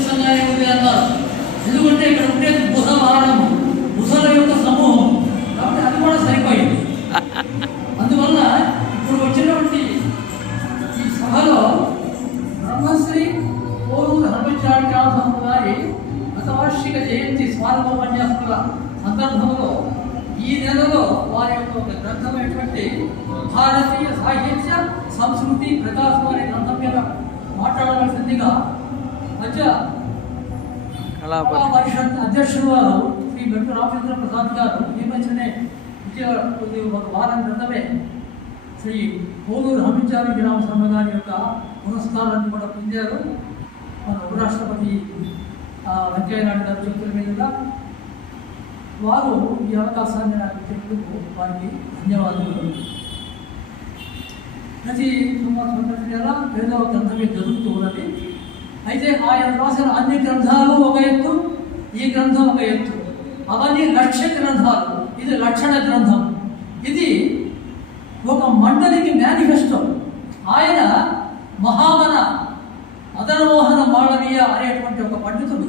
పురుషంగానే ఉంది అన్నారు. ఎందుకంటే ఇక్కడ ఉండేది బుధవారము, బుధల యొక్క సమూహం, కాబట్టి అది కూడా సరిపోయింది. అందువల్ల ఇప్పుడు వచ్చినటువంటి ఈ సభలో బ్రహ్మశ్రీ పోలూరు హనుమచార్యాసం గారి గతవార్షిక జయంతి స్వాగతోపన్యాసకుల సందర్భంలో ఈ నెలలో వారి యొక్క ఒక గ్రంథమైనటువంటి భారతీయ సాహిత్య సంస్కృతి ప్రకాశం అనే గ్రంథం మీద మాట్లాడవలసిందిగా మధ్య పరిషత్ అధ్యక్షుడు వారు శ్రీ గంటు రామచంద్ర ప్రసాద్ గారు ఈ మధ్యనే ఒక వారం క్రితమే శ్రీ పోలూరు హనుమచారి గ్రామ సభ గారి యొక్క పురస్కారాన్ని కూడా పొందారు. మన ఉపరాష్ట్రపతి వెంకయ్యనాయుడు గారు చేతుల మీదుగా వారు ఈ అవకాశాన్ని నాకు ఇచ్చినందుకు వారికి ధన్యవాదాలు. ప్రతి సంవత్సరం ఏదో గ్రంథమే జరుగుతూ ఉన్నది. అయితే ఆయన రాసిన అన్ని గ్రంథాలు ఒక ఎత్తు, ఈ గ్రంథం ఒక ఎత్తు. అవన్నీ లక్ష్య గ్రంథాలు, ఇది లక్షణ గ్రంథం. ఇది ఒక మండలికి మేనిఫెస్టో. ఆయన మహామన మదనమోహన మాళవీయ అనేటువంటి ఒక పండితుడు,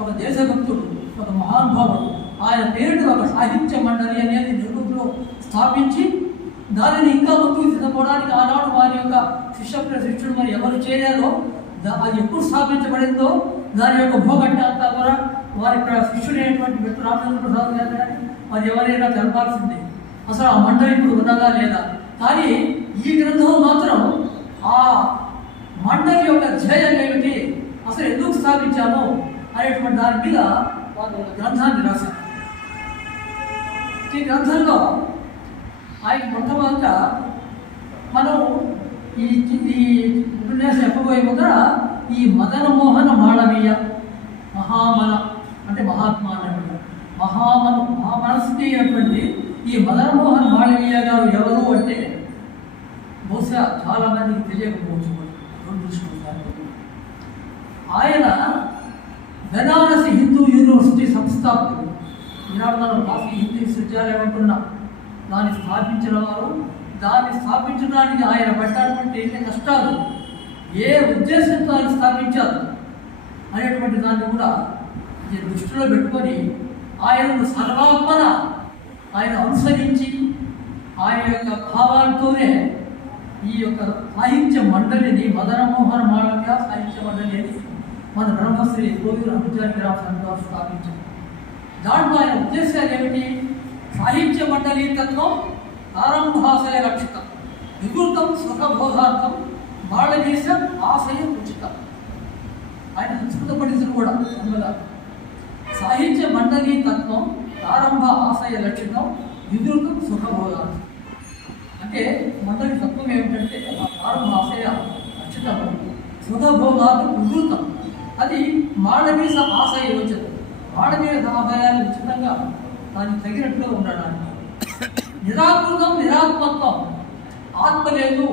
ఒక దేశభక్తుడు, ఒక మహానుభావుడు. ఆయన పేరుతో ఒక సాహిత్య మండలి అనేది నిర్వహణలో స్థాపించి దానిని ఇంకా ముందుకు తీసుకుపోవడానికి ఆనాడు వారి యొక్క శిష్యుడు మరి ఎవరు చేరారో, అది ఎప్పుడు స్థాపించబడిందో దాని యొక్క భూగట్ట అంతా కూడా వారి శిష్యుడైనటువంటి వ్యక్తి రామచంద్ర ప్రసాద్ గారు కానీ మరి ఎవరైనా తెలపాల్సిందే. అసలు ఆ మండలి ఇప్పుడు ఉన్నదా లేదా. కానీ ఈ గ్రంథం మాత్రం ఆ మండలి యొక్క ధ్యేయం ఏమిటి, అసలు ఎందుకు స్థాపించాము అనేటువంటి దాని మీద వారు ఒక గ్రంథాన్ని రాశారు. ఈ గ్రంథంలో ఆయన మొట్టమొదట మనం ఈ ఉపన్యాసం చెప్పబోయే ముందర ఈ మదనమోహన మాళవీయ మహామన అంటే మహాత్మా అన్నమాట, మహామనస్కి అటువంటి ఈ మదనమోహన్ మాళవీయ గారు ఎవరు అంటే బహుశా చాలా మందికి తెలియకపోవచ్చు. ఆయన బెనారస్ హిందూ యూనివర్సిటీ సంస్థాపకుడు. ఈనాడు మనం కాశీ హిందూ విశ్వవిద్యాలయం అంటున్నాం. దాన్ని స్థాపించిన వారు, దాన్ని స్థాపించడానికి ఆయన పడ్డటువంటి ఎన్ని కష్టాలు, ఏ ఉద్దేశంతో ఆయన స్థాపించారు అనేటువంటి దాన్ని కూడా దృష్టిలో పెట్టుకొని ఆయనను సర్వాత్మన ఆయన అనుసరించి ఆయన యొక్క భావాలతోనే ఈ యొక్క సాహిత్య మండలిని మదనమోహన మాళవ్య సాహిత్య మండలి అని మన బ్రహ్మశ్రీ పోలూరు హనుమచారి గ్రామ సంఘం స్థాపించారు. దాంట్లో ఆయన ఉద్దేశాలు ఏమిటి? సాహిత్య మండలి తత్వం ప్రారంభాశయ రక్షితం, వికృతం సుఖబోధార్థం, బాళదేశం ఆశయం ఉచితం. ఆయన సంస్కృత పండితులు కూడా అందువల్ల సాహిత్య మండలి తత్వం ప్రారంభ ఆశయ లక్షితం, వికృతం సుఖబోధార్థం. అంటే మండలి తత్వం ఏమిటంటే ఆ ప్రారంభ ఆశయ లక్షితము, సుఖభోగాలు వికృతం. అది మాళవీస ఆశయ యోచన, మాళవీయ ఆశయాలు ఉచితంగా దానికి తగినట్టుగా ఉండడానికి. నిరాకృతం నిరాత్మత్వం, ఆత్మ లేదు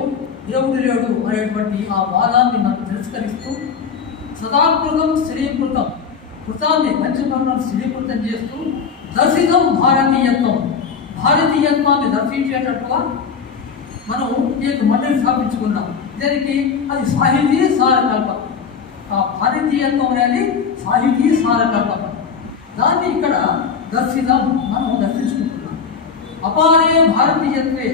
దేవుడు లేడు అనేటువంటి ఆ వాదాన్ని మనం తిరస్కరిస్తూ, సదాకృతం స్థిరీకృతం, కృతాన్ని పంచకరణం స్థిరీకృతం చేస్తూ, దర్శితం భారతీయత్వం, భారతీయత్వాన్ని దర్శించేటట్టుగా మనం ఈ మండలి స్థాపించుకున్నాం. దీనికి అది సాహితీ సారకల్పం. ఆ భారతీయత్వం అనేది సాహితీ సారకల్పం. దాన్ని ఇక్కడ దర్శితం మనం దర్శించుకుంటున్నాం. అపారే భారతీయత్వే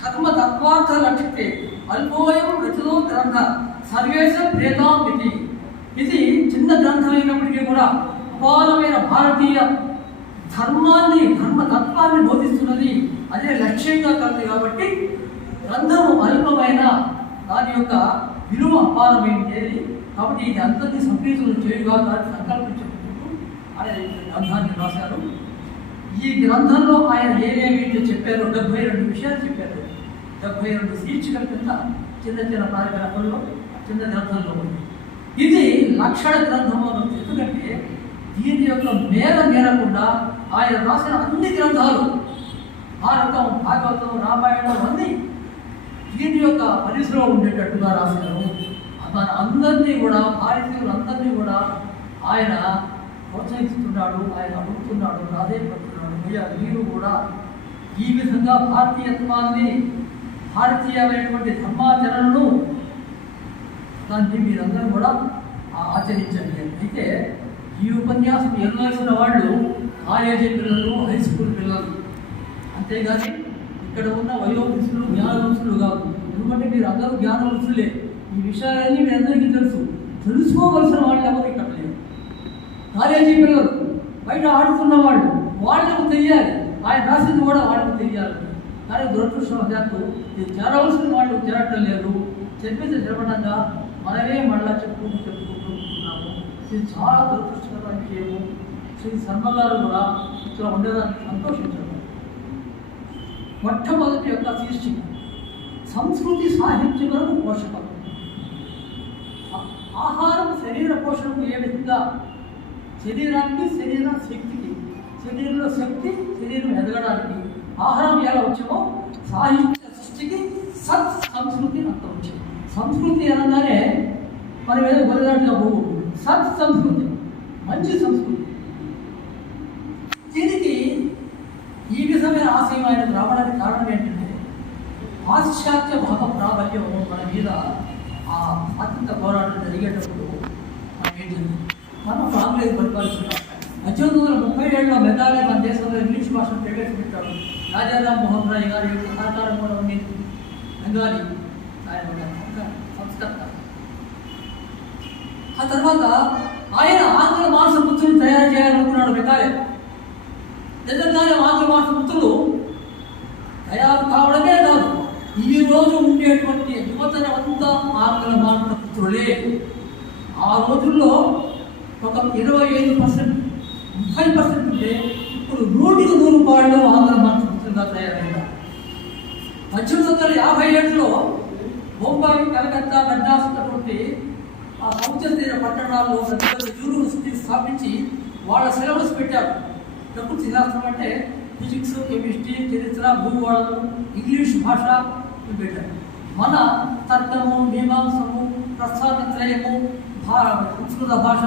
కర్మతత్వార్థ లక్షితే అల్పోయం రుచిలో గ్రంథ సర్వేశ ప్రేతాం ఇది. ఇది చిన్న గ్రంథం అయినప్పటికీ కూడా అపారమైన భారతీయ ధర్మాన్ని ధర్మతత్వాన్ని బోధిస్తున్నది. అదే లక్ష్యంగా కలదు. కాబట్టి గ్రంథము అల్పమైన దాని యొక్క విలువ అపారమైనది. కాబట్టి ఇది అందరినీ సంప్రీతులు చేయుగా దాన్ని సంకల్పించుకుంటూ ఆయన గ్రంథాన్ని రాశారు. ఈ గ్రంథంలో ఆయన ఏమేమి చెప్పారో 72 విషయాలు చెప్పారు. 72 శీర్షికల కింద చిన్న చిన్న పారాగ్రాఫుల్లో చిన్న గ్రంథంలో ఉంది. ఇది లక్షణ గ్రంథము. ఎందుకంటే దీని యొక్క మేర మేరకుండా ఆయన రాసిన అన్ని గ్రంథాలు, భారతం, భాగవతం, రామాయణం అన్నీ దీని యొక్క పరిధిలో ఉండేటట్టుగా రాశారు. మన అందరినీ కూడా, భారతీయులందరినీ కూడా ఆయన ప్రోత్సహిస్తున్నాడు, ఆయన అడుగుతున్నాడు, ప్రాధాన్యపడుతున్నాడు. మీరు కూడా ఈ విధంగా భారతీయత్వాన్ని, భారతీయమైనటువంటి ధర్మాచరణను దాన్ని మీరందరూ కూడా ఆచరించండి. అయితే అంటే ఈ ఉపన్యాసం వినాల్సిన వాళ్ళు కాలేజీ పిల్లలు, హై స్కూల్ పిల్లలు, అంతేగాని ఇక్కడ ఉన్న వయోవృత్తులు జ్ఞానవృత్తులు కాదు. ఎందుకంటే మీరు అందరూ జ్ఞానవృత్తులే. ఈ విషయాలన్నీ మీ అందరికీ తెలుసుకోవలసిన వాళ్ళు ఎవరు ఇక్కడ లేరు. కాలేజీ పిల్లలు, బయట ఆడుతున్న వాళ్ళు, వాళ్ళకు తెలియాలి, ఆయన రాసింది కూడా వాళ్ళకు తెలియాలి. కానీ దురదృష్టవశాత్తు ఇది చేరవలసిన వాళ్ళు చేరటం లేదు. చెప్పేసి జరపడంగా మనమే మళ్ళా చెప్పుకుంటున్నాము. ఇది చాలా దురదృష్టకరమైన విషయము. శ్రీ శర్మ గారు కూడా ఇక్కడ ఉండేదానికి సంతోషించారు. మొట్టమొదటి యొక్క శీర్షిక సంస్కృతి సాహిత్యములకు పోషకం. ఆహారం శరీర పోషణకు ఏ విధంగా శరీరానికి, శరీర శక్తికి, శరీరంలో శక్తి శరీరం ఎదగడానికి ఆహారం ఎలా వచ్చామో సాహిత్య సృష్టికి సత్ సంస్కృతి అంత వచ్చింది. సంస్కృతి అనగానే మనం ఏదో బలిదాటుగా పోవు. సత్ సంస్కృతి, మంచి సంస్కృతి. దీనికి ఈ విధమైన ఆశయం ఆయనకు రావడానికి కారణం ఏంటంటే పాశ్చాత్య భావ ప్రాబల్యం మన మీద ఆ స్వాతంత్ర పోరాటం జరిగేటప్పుడు మనం ఏంటంటే మనం ఆంగ్లేయ పరిపాలిస్తున్నాం. 1837లో మెగాలయ మన దేశంలో ఇంగ్లీష్ భాషను ప్రవేశపెట్టాడు. రాజారాం మోహన్ రాయ్ గారి యొక్క సహకారం కూడా ఉంది. బెంగాలీ ఆయన సంస్కర్త. ఆ తర్వాత ఆయన ఆంగ్ల మాసపుత్రులు తయారు చేయాలనుకున్నాడు మెగాలయ. నిజంగానే ఆంగ్ల మాసపుత్రులు తయారు కావడమే కాదు, ఈ రోజు ఉండేటువంటి యువతను అంతా ఆంగ్ల మాసపుత్రులే. ఆ రోజుల్లో ఒక 25%, 30% ఉంటే ఇప్పుడు 100% ఆంగ్ల మాసపుత్రులుగా తయారైన 1857లో బొంబాయి, కలకత్తా, మద్రాసు అటువంటి ఆ సముద్ర తీర పట్టణాల్లో పెద్ద పెద్ద యూనివర్సిటీ స్థాపించి వాళ్ళ సిలబస్ పెట్టారు. ప్రకృతి శాస్త్రం అంటే ఫిజిక్స్, కెమిస్ట్రీ, చరిత్ర, భూగోళము, ఇంగ్లీష్ భాష పెట్టారు. మన తర్కము, మీమాంసము, ప్రస్థానత్రయము, సంస్కృత భాష,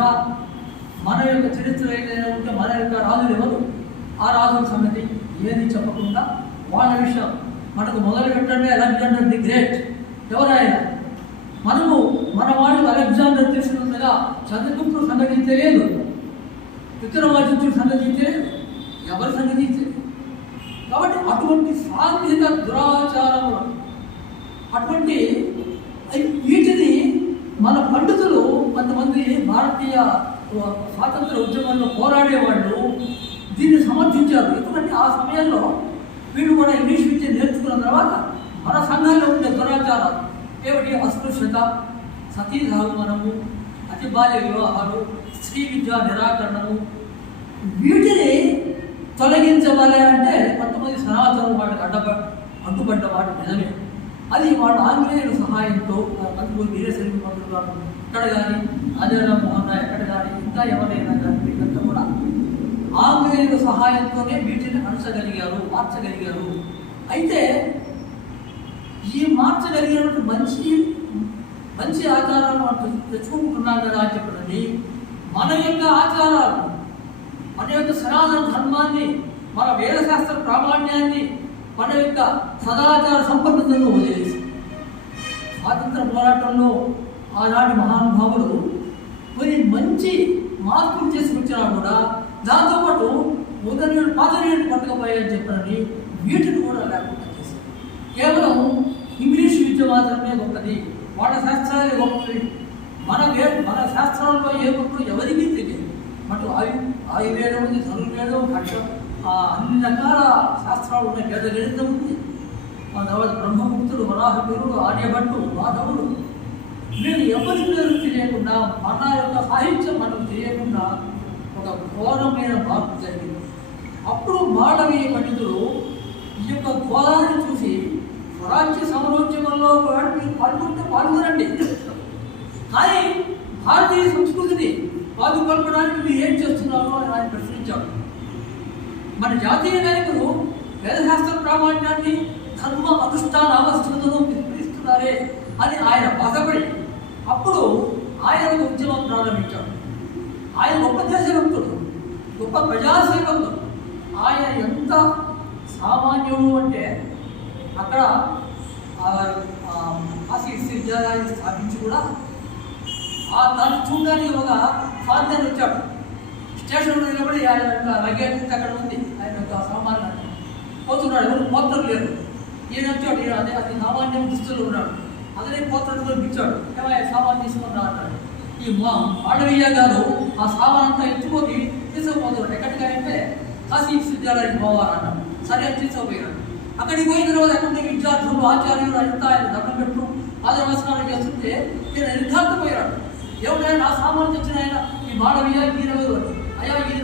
మన యొక్క చరిత్ర ఏదైనా ఉంటే మన యొక్క రాజులు ఎవరు, ఆ రాజుల సంగతి ఏది చెప్పకుండా వాళ్ళ విషయం మనకు మొదలు పెట్టండి. అలెగ్జాండర్ ది గ్రేట్ ఎవరైనా మనము మన వాళ్ళు అలెగ్జాండర్ తెలిసినంతగా చంద్రగుప్తుడు సంగతి తెలియదు, విక్రమాదిత్యుడి సంగతి తెలియదు, ఎవరి సంగతి తెలియదు. కాబట్టి అటువంటి సాంఘిక దురాచారములు, అటువంటి వీటిని మన పండితులు కొంతమంది భారతీయ స్వాతంత్ర ఉద్యమంలో పోరాడేవాళ్ళు దీన్ని సమర్థించారు. ఎందుకంటే ఆ సమయంలో వీళ్ళు కూడా ఇంగ్లీష్ విద్య నేర్చుకున్న తర్వాత మన సంఘాల్లో ఉండే దురాచారాలు ఏమిటి, అస్పృశ్యత, సతీధాగమనము, అతి బాల్య వివాహాలు, స్త్రీ విద్యా నిరాకరణము, వీటిని తొలగించవాలి అంటే కొంతమంది సనాతనం వాళ్ళకి అడ్డుపడ్డ వాటి నిజమే. అది వాళ్ళు ఆంగ్లేయుల సహాయంతో కందుకూరు వీరేశలింగ మంత్రులు గారు ఇక్కడ కానీ, రాజారాం మోహన్ రాయ్ ఎక్కడ కానీ, ఇంకా ఎవరైనా కానీ వీళ్ళంతా కూడా ఆంగ్లేయుల సహాయంతోనే వీటిని అణచగలిగారు, మార్చగలిగారు. అయితే ఈ మార్చగలిగినటువంటి మంచి ఆచారాలు మనం తెచ్చుకుంటున్నాం కదా అని చెప్పండి. మన యొక్క ఆచారాలు, మన యొక్క సనాతన ధర్మాన్ని, మన వేదశాస్త్ర ప్రామాణ్యాన్ని, మన యొక్క సదాచార సంపన్నతను వదిలేసి స్వాతంత్ర పోరాటంలో ఆనాటి మహానుభావులు కొన్ని మంచి మార్పులు చేసుకొచ్చినా కూడా దాంతోపాటు ఉదయం పాదనీయులు పట్టకపోయాయని చెప్పని వీటిని కూడా లేకుండా చేశారు. కేవలం ఇంగ్లీష్ విద్య మాత్రమే గొప్పది, వాళ్ళ శాస్త్రాలే గొప్పది, మన శాస్త్రాల్లో ఏ గొప్ప ఎవరికీ తెలియదు. అటు ఆయుర్వేదం ఉంది, ధనుర్వేదం, అన్ని రకాల శాస్త్రాలు ఉన్నాయి, వేద గణితం ఉంది, మన తర్వాత బ్రహ్మగుప్తుడు, వరాహవీరుడు, ఆర్యభట్టు, మాధవుడు, వీళ్ళు ఎవరికి తెలియకుండా మన యొక్క సాహిత్యం మనకు తెలియకుండా ఒక ఘోరమైన మార్పు జరిగింది. అప్పుడు మాళవీయ పండితులు ఈ యొక్క ఘోరాన్ని చూసి స్వరాజ్య సమరోద్యమంలో మీరు పాల్గొనండి, కానీ భారతీయ సంస్కృతిని పాదుకొల్పడానికి మీరు ఏం చేస్తున్నారు అని ఆయన ప్రశ్నించాడు. మన జాతీయ నాయకులు వేదశాస్త్ర ప్రామాణ్యాన్ని, ధర్మ అనుష్ఠాన ఆవశ్యకతను విస్మరిస్తున్నారే అని ఆయన బాధపడి అప్పుడు ఆయన ఒక ఉద్యమం ప్రారంభించాడు. ఆయన గొప్ప దేశభక్తుడు, గొప్ప ప్రజాసేవకుడు. ఆయన ఎంత సామాన్యుడు అంటే అక్కడ కాశీ విశ్వవిద్యాలయాన్ని స్థాపించి కూడా దాన్ని చూడడానికి ఒక ఫాదర్ వచ్చాడు. స్టేషన్లో నిలబడి ఆయన యొక్క లగేజ్ అక్కడ ఉంది, ఆయన యొక్క సామాన్లు పోతున్నాడు. ఎవరు పోతలు లేరు. ఈయన వచ్చాడు, అదే అది సామాన్యం దుస్తులు ఉన్నాడు. అతనే పోతడు పిలిచాడు, ఏమయ్య సామాన్ తీసుకొని రా అంటాడు. ఈ మాండవీయ గారు ఆ సామాన్ అంతా ఎత్తుకొని తీసుకుపోతున్నాడు. ఎక్కడికి అంటే కాశీ విశ్వవిద్యాలయానికి పోవాలన్నాడు. సరే అని తీసుకుపోయాడు. అక్కడికి పోయిన తర్వాత ఎక్కడ విద్యార్థులు ఆచార్యులు అంతా ఆయన దండం పెట్టు పాద నమస్కారం చేస్తుంటే ఈయన నిర్ధారితపోయాడు. ఎవరైనా నా సామాన్ తెచ్చిన ఆయన ఈ మాండవీయ ఈయనవరు అయ్యా ఈ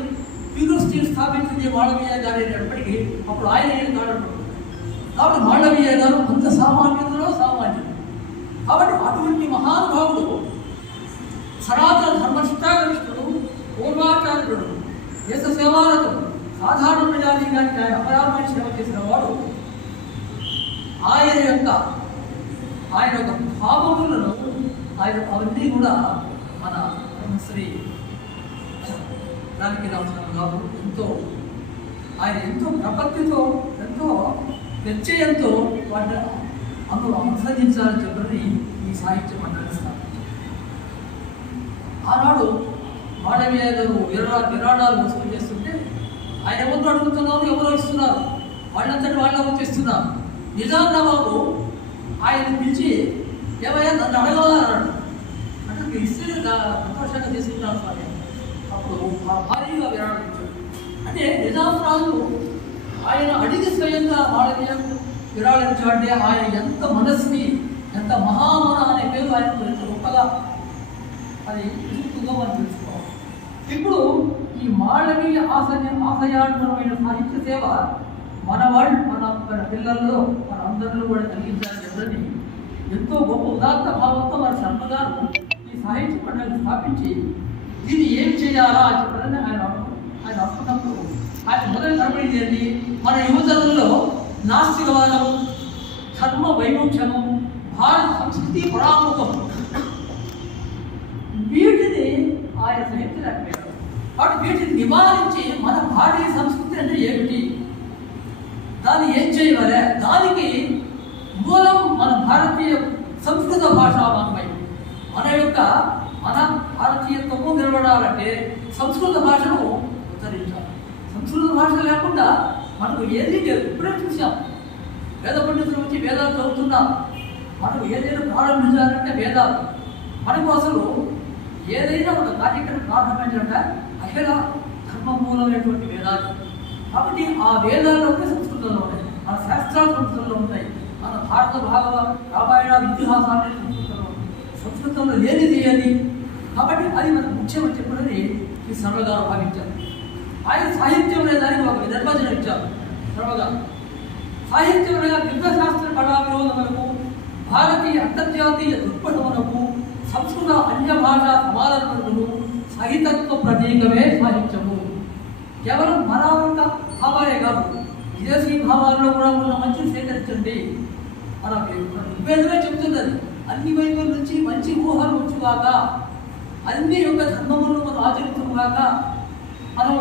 యూనివర్సిటీని స్థాపించింది మాండవీయ గారు అనేటప్పటికీ అప్పుడు ఆయన ఏం కాడడు. కాబట్టి మాండవీయ గారు అంత సామాన్యులలో సామాన్యుడు. కాబట్టి అటువంటి మహానుభావుడు సనాతన ధర్మనిష్టాగరిష్ఠుడు, పూర్వాచార్యుడు, దేశ సేవారతుడు, సాధారణ ప్రజానీకానికి ఆయన అపరాధమైన సేవ చేసిన వాడు. ఆయన యొక్క భావములను ఆయన అవన్నీ కూడా మన శ్రీ దానికి రామచంద్రరావు ఎంతో ప్రపత్తితో ఎంతో నిశ్చయంతో వాటిని అందులో అనుసరించాలని చెప్పని ఈ సాహిత్య మండలి స్థాపించారు. ఆనాడు మాండవీయ గారు విరాళాలు వసూలు చేస్తుంటే ఆయన ఎవరు అడుగుతున్నారు, ఎవరు ఇస్తున్నారు, వాళ్ళంతటి వాళ్ళ వచ్చేస్తున్నారు. నిజాం నవాబు ఆయన పిలిచి ఏమయ్యా నన్ను అడగాలన్నాడు. అంటే మీరు ఇస్తే సంతోషంగా తీసుకుంటాను స్వామి. అప్పుడు భారీగా విరాళం ఇచ్చాడు. అంటే నిజాం రాజు ఆయన అడిగి స్వయంగా మాండవీయ విరాళించాడంటే ఆయన ఎంత మనస్వి, ఎంత మహామన అనే పేరు ఆయన ఎంత గొప్పగా అది గుర్తుగా మనం తెలుసుకోవాలి. ఇప్పుడు ఈ మాండవీయ ఆశయాత్మకమైన సాహిత్య సేవ మన పిల్లల్లో మన అందరిలో కూడా కలిగించాలని చెప్పని ఎంతో గొప్ప ఉదాత్త భావంతో మన శర్మ గారు ఈ సాహిత్య మండలిని స్థాపించి దీన్ని ఏం చేయాలా అని చెప్పాలని ఆయన అనుకున్నప్పుడు ఆయన మొదటి కనబడింది ఏంటి, మన యువతరంలో నాస్తికవాదం, ధర్మ వైముఖ్యము, భారత సంస్కృతి పరాముఖం, వీటిని ఆయన సాహిత్యలేకపోయారు. కాబట్టి వీటిని నివారించి మన భారతీయ సంస్కృతి అంటే ఏమిటి, దాన్ని ఏం చేయగలే, దానికి మూలం మన భారతీయ సంస్కృత భాషా వాంగ్మయం. మన భారతీయత్వము నిలబడాలంటే సంస్కృత భాషను ఉచ్చరించాలి. సంస్కృత భాష లేకుండా మనకు ఏదీ లేదు. ఇప్పుడే చూసాం, వేద పండితుల నుంచి వేదాలు చదువుతున్నాం. మనకు ఏదైనా ప్రారంభించాలంటే వేదాలు. మనకు అసలు ఏదైనా ఒక కార్యక్రమం ప్రారంభించాలంటే అఖిల ధర్మమూలమైనటువంటి వేదాలు. కాబట్టి ఆ వేదాల్లోనే సంస్కృతంలో ఉన్నాయి, మన శాస్త్రాలు సంస్కృతంలో ఉంటాయి, మన భారత రామాయణ ఇతిహాసాలు సంస్కృతంలో లేనిది అది. కాబట్టి అది మనకు ముఖ్యమని చెప్పినది ఈ సర్వగారు భావించారు. ఆయన సాహిత్యం అనేదానికి ఒక నిర్వచనం ఇచ్చారు. సర్వగారు సాహిత్యం అనగా దివ్యశాస్త్ర కళా విరోధములకు, భారతీయ అంతర్జాతీయ దృక్పథములకు, సంస్కృత అన్య భాషా సమానములకు సహితత్వ ప్రతీకమే సాహిత్యము. కేవలం మన యొక్క భావాలే కాదు, విదేశీ భావాల్లో కూడా ఉన్న మంచిని సేకరించండి. మన నివేదమే చెప్తున్నది, అన్ని వైపుల నుంచి మంచి ఊహలు వచ్చుగాక, అన్ని యొక్క ధర్మములను మనం ఆచరించుగాక, మనం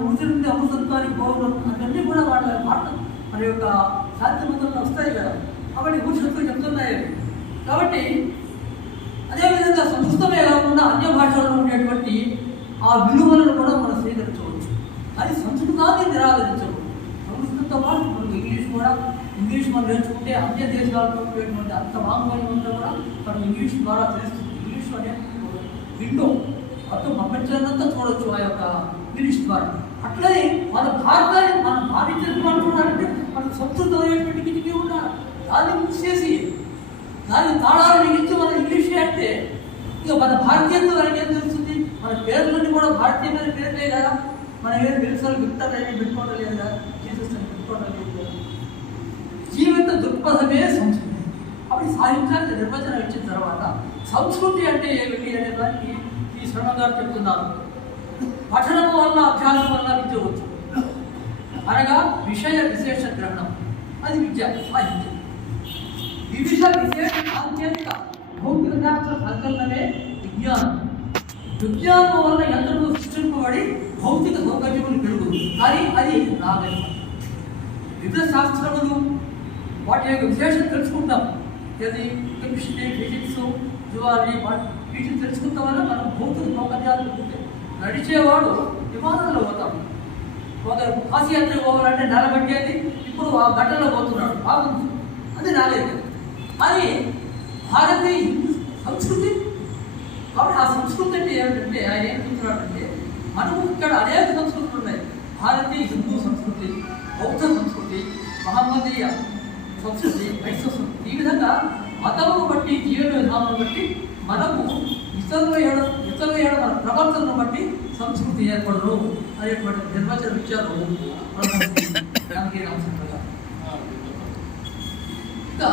వృద్ధి నుండి అమృతత్వానికి పోవడం అన్నీ కూడా వాళ్ళ మాట మన యొక్క శాంతిమంతంలో వస్తాయి కదా. కాబట్టి భూషత్తులు చెప్తున్నాయి. కాబట్టి అదేవిధంగా సంస్కృతమే కాకుండా అన్య భాషల్లో ఉండేటువంటి ఆ విలువలను కూడా మనం స్వీకరించవచ్చు. కానీ సంస్కృతాన్ని నిరాకరించవచ్చు. సంస్కృత భాష మనకు ఇంగ్లీష్ మనం నేర్చుకుంటే అన్య దేశాలతో ఉండేటువంటి అంత వాంగ్మయం అంతా కూడా మనం ఇంగ్లీష్ ద్వారా తెలుస్తుంది. ఇంగ్లీష్ అనే విండో మొత్తం ప్రపంచాన్నంతా చూడవచ్చు ఆ యొక్క ఇంగ్లీష్ ద్వారా. అట్లనే మన భారతాన్ని మనం భావించాలంటే మనకు సంస్కృతం అనేటువంటి కిటికీ ఉండాలి. దాన్ని మూసేసి దాన్ని తాళాలు మిగిలించి మన ఇంగ్లీష్ అంటే ఇక మన భారతీయత్వం మనకి ఏం తెలుస్తుంది. మన పేర్లన్నీ కూడా భారతీయమైన పేర్లే కదా. మన ఏం తెలుసు విక్టర్ అని పెట్టుకోవడం లేదు కదా, జీసస్ అని పెట్టుకోవడం లేదు కదా. జీవిత దృక్పథమే సంస్కృతి. అప్పుడు సాహిత్యానికి నిర్వచనం ఇచ్చిన తర్వాత సంస్కృతి అంటే ఏమిటి అనే దానికి ఈ శ్రమ గారు చెప్తున్నారు. పఠనం వల్ల అభ్యాసం వల్ల విద్య వచ్చు అనగా విషయ విశేష గ్రహణం, అది విద్య సాహిత్యం. వివిధ విశేష సాంకేతిక భౌతిక శాస్త్ర సంకలనమే విజ్ఞానం. విజ్ఞానం వల్ల యంత్రము సృష్టింపబడి భౌతిక సౌకర్యములు పెరుగుతుంది, కానీ అది నాగరికం. వివిధ శాస్త్రములు వాటి యొక్క విశేషం తెలుసుకుంటాం. ఇది కెమిస్ట్రీ, ఫిజిక్స్, జువాలజీ, వీటిని తెలుసుకుంటాం వల్ల మనం భౌతిక సౌకర్యాలు ఉంటాయి. నడిచేవాడు విమానంలో పోతాం, ఒకరు కాశీ యాత్ర పోవాలంటే నెలబట్టేది, ఇప్పుడు ఆ గంటలో పోతున్నాడు, బాగుంది, అది నాలేదు. అది భారతీయ హిందూ సంస్కృతి. కాబట్టి ఆ సంస్కృతి అంటే ఏమిటంటే ఆయన ఏం చెప్తున్నాడంటే, మనము ఇక్కడ అనేక సంస్కృతులు ఉన్నాయి. భారతీయ హిందూ సంస్కృతి, బౌద్ధ సంస్కృతి, మహమ్మదీయ సంస్కృతి, వైష్ణవ సంస్కృతి. ఈ విధంగా మతమును బట్టి, జీవన విధానం బట్టి మనము ఇతరుల ఏడ మన ప్రవర్తనను బట్టి సంస్కృతి ఏర్పడరు అనేటువంటి నిర్వచనం ఇచ్చారు దానికి అంశంగా. ఇంకా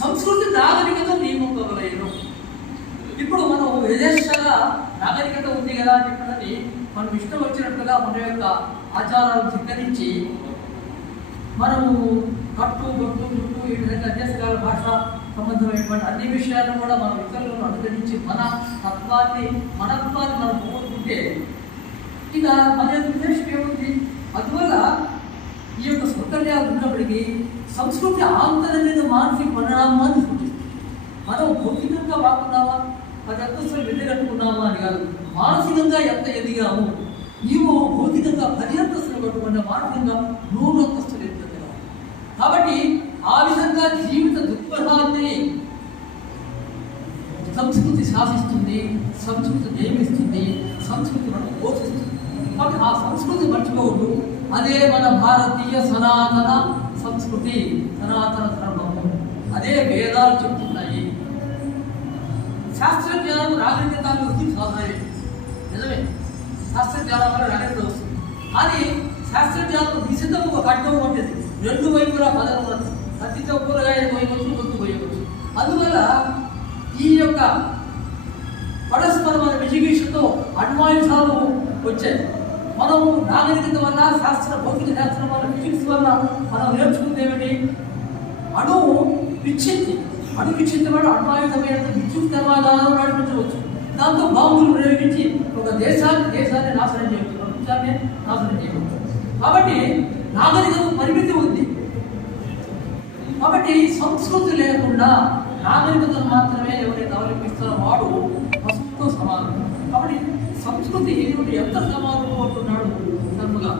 సంస్కృతి నాగరికత నియమింపగలరు. ఇప్పుడు మనం విదేశాల నాగరికత ఉంది కదా అని చెప్పినది మనం ఇష్టం వచ్చినట్టుగా మన యొక్క ఆచారాలు ధిక్కరించి మనము కట్టు బొట్టు చుట్టూ ఈ విధంగా దేశకాల భాష సంబంధమైనటువంటి అన్ని విషయాలను కూడా మనం ఇతరులను అనుసరించి మనత్వాన్ని మనం పోగొట్టుకుంటే ఇక మన యొక్క ఉద్దేశం ఏముంది? అందువల్ల ఈ యొక్క సౌకర్యాలు ఉన్నప్పటికీ సంస్కృతి ఆంతర్య మానసిక పరిణామాన్ని సూచిస్తుంది. మనం భౌతికంగా బాగున్నామా, 10 అంతస్తులు వెళ్ళి కట్టుకున్నామా అని కాదు, మానసికంగా ఎంత ఎదిగాము. నీవు భౌతికంగా 10 అంతస్తులు కట్టుకున్న మానసికంగా 100 అంతస్తులు ఎదుగుతున్నావు. కాబట్టి ఆ విధంగా జీవిత దృక్పథాన్ని సంస్కృతి శాసిస్తుంది, సంస్కృతి నియమిస్తుంది, సంస్కృతి మనకు పోషిస్తుంది. కాబట్టి ఆ సంస్కృతి మర్చిపోవద్దు. అదే మన భారతీయ సనాతన సంస్కృతి, సనాతన ధర్మము. అదే వేదాలు చెప్తున్నాయి. శాస్త్రజ్ఞానం నాగరికతాన్ని వృద్ధి సాధనమే, నిజమే. శాస్త్రజ్ఞానం వల్ల నాగరికత వస్తుంది. కానీ శాస్త్రజ్ఞానం నిశ్చితం ఒక ఖడ్గం వంటిది, 2 వైపులా పదం ఉన్నది. కత్తితో కూరగాయలు పోయవచ్చు, గొంతు పోయవచ్చు. అందువల్ల ఈ యొక్క పరస్పరమైన విజిగీషతో అన్వాయిసాలు వచ్చాయి. మనం నాగరికత వల్ల, భౌతిక శాస్త్రం వల్ల, ఫిజిక్స్ వల్ల మనం నేర్చుకుంది ఏమిటి? అణువు విచ్ఛిత్తి. అణు విచ్ఛిత్తి వల్ల అణ్వాయుధమైన విద్యుత్ కర్మాగారాలు నడిపించవచ్చు. దాంతో బాంబులు ప్రయోగించి ఒక దేశాన్ని నాశనం చేయవచ్చు, ప్రపంచాన్ని నాశనం చేయవచ్చు. కాబట్టి నాగరికత పరిమితి ఉంది. కాబట్టి సంస్కృతి లేకుండా నాగరికతను మాత్రమే ఎవరైతే అవలంబిస్తారో వాడు పశువుతో సమానం. కాబట్టి సంస్కృతి ఎంత సమానం అవుతున్నాడు ధర్మగా